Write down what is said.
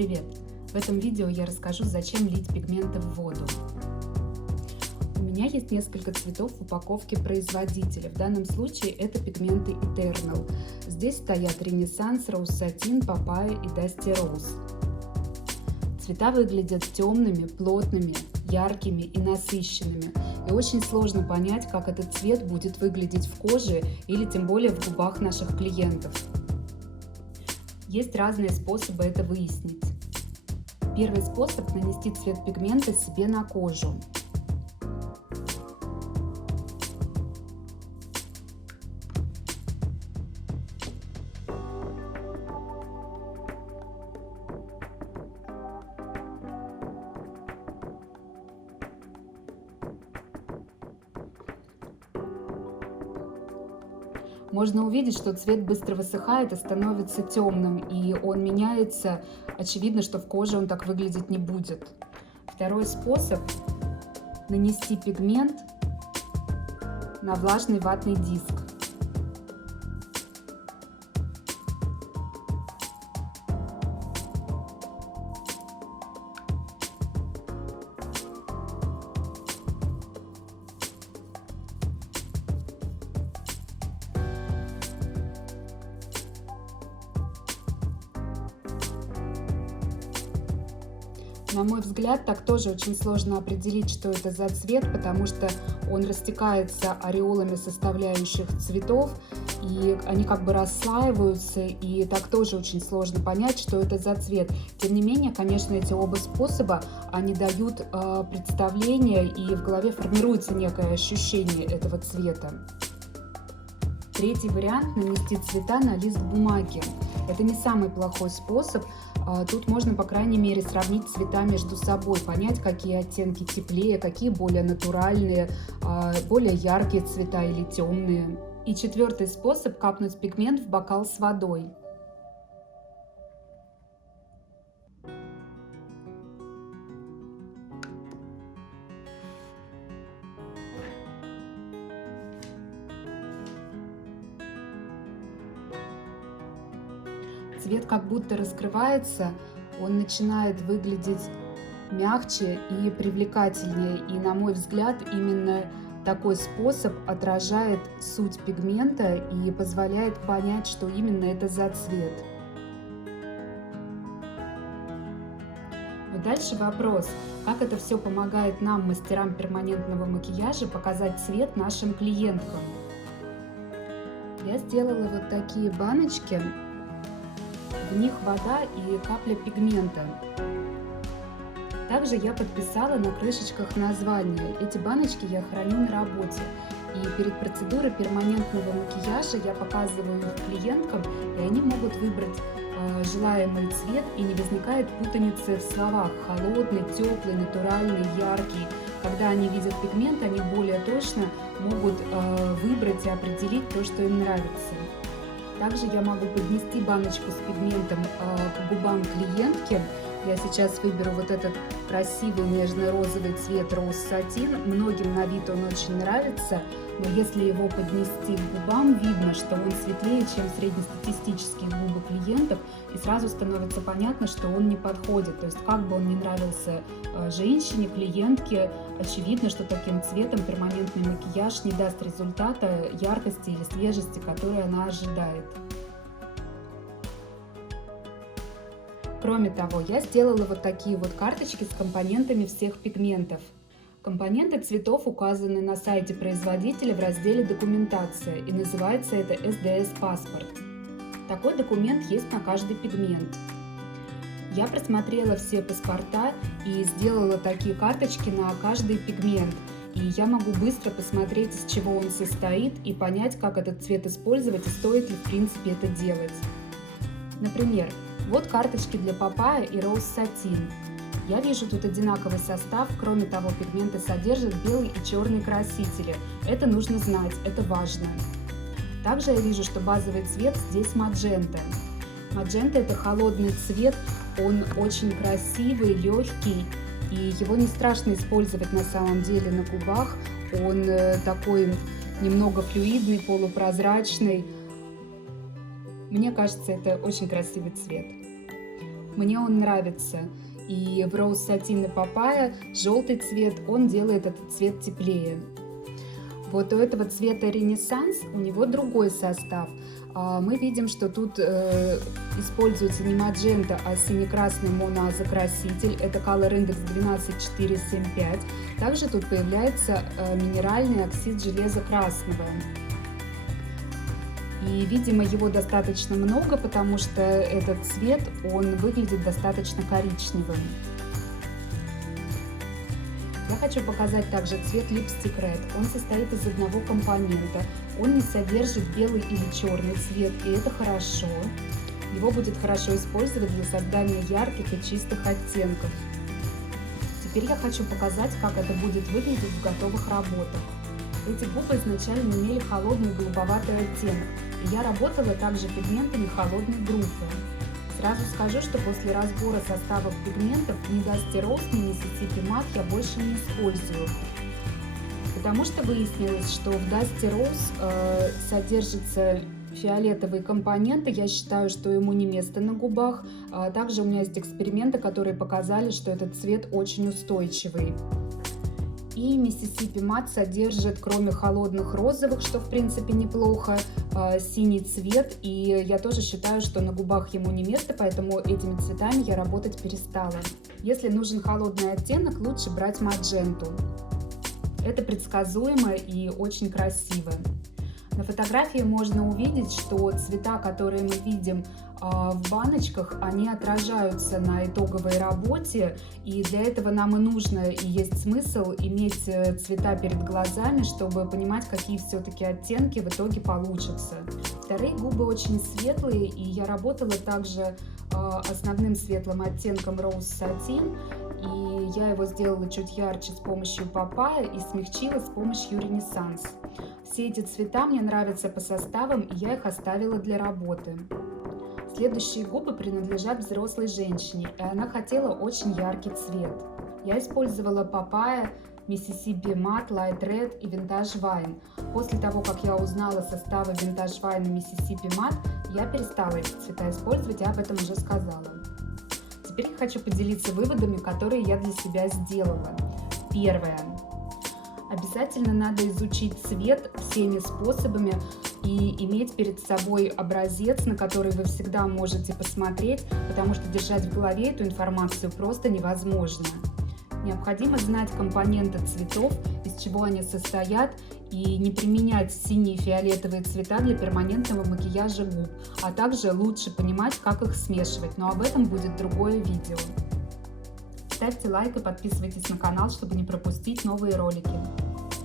Привет! В этом видео я расскажу, зачем лить пигменты в воду. У меня есть несколько цветов в упаковке производителя. В данном случае это пигменты Eternal. Здесь стоят Renaissance, Rose Satin, Papaya и Dusty Rose. Цвета выглядят темными, плотными, яркими и насыщенными. И очень сложно понять, как этот цвет будет выглядеть в коже или тем более в губах наших клиентов. Есть разные способы это выяснить. Первый способ – нанести цвет пигмента себе на кожу. Можно увидеть, что цвет быстро высыхает и становится темным, и он меняется. Очевидно, что в коже он так выглядеть не будет. Второй способ – нанести пигмент на влажный ватный диск. На мой взгляд, так тоже очень сложно определить, что это за цвет, потому что он растекается ореолами составляющих цветов, и они как бы расслаиваются, и так тоже очень сложно понять, что это за цвет. Тем не менее, конечно, эти оба способа, они дают представление, и в голове формируется некое ощущение этого цвета. Третий вариант – нанести цвета на лист бумаги. Это не самый плохой способ. Тут можно, по крайней мере, сравнить цвета между собой, понять, какие оттенки теплее, какие более натуральные, более яркие цвета или темные. И четвертый способ – капнуть пигмент в бокал с водой. Цвет как будто раскрывается, он начинает выглядеть мягче и привлекательнее. И, на мой взгляд, именно такой способ отражает суть пигмента и позволяет понять, что именно это за цвет. Но дальше вопрос, как это все помогает нам, мастерам перманентного макияжа, показать цвет нашим клиенткам. Я сделала вот такие баночки. В них вода и капля пигмента. Также я подписала на крышечках названия. Эти баночки я храню на работе. И перед процедурой перманентного макияжа я показываю их клиенткам, и они могут выбрать желаемый цвет, и не возникает путаницы в словах: холодный, теплый, натуральный, яркий. Когда они видят пигмент, они более точно могут выбрать и определить то, что им нравится. Также я могу поднести баночку с пигментом к губам клиентки. Я сейчас выберу вот этот красивый нежно-розовый цвет Rose Satin. Многим на вид он очень нравится, но если его поднести к губам, видно, что он светлее, чем среднестатистические губы клиентов, и сразу становится понятно, что он не подходит. То есть как бы он ни нравился женщине, клиентке, очевидно, что таким цветом перманентный макияж не даст результата, яркости или свежести, которую она ожидает. Кроме того, я сделала вот такие вот карточки с компонентами всех пигментов. Компоненты цветов указаны на сайте производителя в разделе «Документация», и называется это SDS-паспорт. Такой документ есть на каждый пигмент. Я просмотрела все паспорта и сделала такие карточки на каждый пигмент. И я могу быстро посмотреть, из чего он состоит, и понять, как этот цвет использовать и стоит ли в принципе это делать. Например, вот карточки для Papaya и Rose Satin. Я вижу тут одинаковый состав, кроме того, пигменты содержат белый и черный красители. Это нужно знать, это важно. Также я вижу, что базовый цвет здесь маджента. Маджента – это холодный цвет, он очень красивый, легкий, и его не страшно использовать на самом деле на губах. Он такой немного флюидный, полупрозрачный. Мне кажется, это очень красивый цвет. Мне он нравится. И в Rose Satin и Papaya желтый цвет, он делает этот цвет теплее. Вот у этого цвета Ренессанс у него другой состав. Мы видим, что тут используется не маджента, а сине-красный моноазокраситель. Это Color Index 12475. Также тут появляется минеральный оксид железа красного. И, видимо, его достаточно много, потому что этот цвет, он выглядит достаточно коричневым. Я хочу показать также цвет Lipstick Red. Он состоит из одного компонента. Он не содержит белый или черный цвет, и это хорошо. Его будет хорошо использовать для создания ярких и чистых оттенков. Теперь я хочу показать, как это будет выглядеть в готовых работах. Эти губы изначально имели холодный голубоватый оттенок, и я работала также пигментами холодной группы. Сразу скажу, что после разбора составов пигментов ни Dusty Rose, ни Mississippi Matte я больше не использую, потому что выяснилось, что в Dusty Rose содержатся фиолетовые компоненты. Я считаю, что ему не место на губах. Также у меня есть эксперименты, которые показали, что этот цвет очень устойчивый. И Mississippi Matte содержит, кроме холодных розовых, что в принципе неплохо, синий цвет. И я тоже считаю, что на губах ему не место, поэтому этими цветами я работать перестала. Если нужен холодный оттенок, лучше брать мадженту. Это предсказуемо и очень красиво. На фотографии можно увидеть, что цвета, которые мы видим в баночках, они отражаются на итоговой работе, и для этого нам и нужно, и есть смысл иметь цвета перед глазами, чтобы понимать, какие все-таки оттенки в итоге получатся. Вторые губы очень светлые, и я работала также основным светлым оттенком Rose Satin, и я его сделала чуть ярче с помощью Papaya и смягчила с помощью Renaissance. Все эти цвета мне нравятся по составам, и я их оставила для работы. Следующие губы принадлежат взрослой женщине, и она хотела очень яркий цвет. Я использовала Papaya, Mississippi Matte, Light Red и Vintage Wine. После того, как я узнала составы Vintage Wine и Mississippi Matte, я перестала эти цвета использовать, я об этом уже сказала. Теперь я хочу поделиться выводами, которые я для себя сделала. Первое. Обязательно надо изучить цвет всеми способами и иметь перед собой образец, на который вы всегда можете посмотреть, потому что держать в голове эту информацию просто невозможно. Необходимо знать компоненты цветов, из чего они состоят, и не применять синие и фиолетовые цвета для перманентного макияжа губ, а также лучше понимать, как их смешивать, но об этом будет другое видео. Ставьте лайк и подписывайтесь на канал, чтобы не пропустить новые ролики.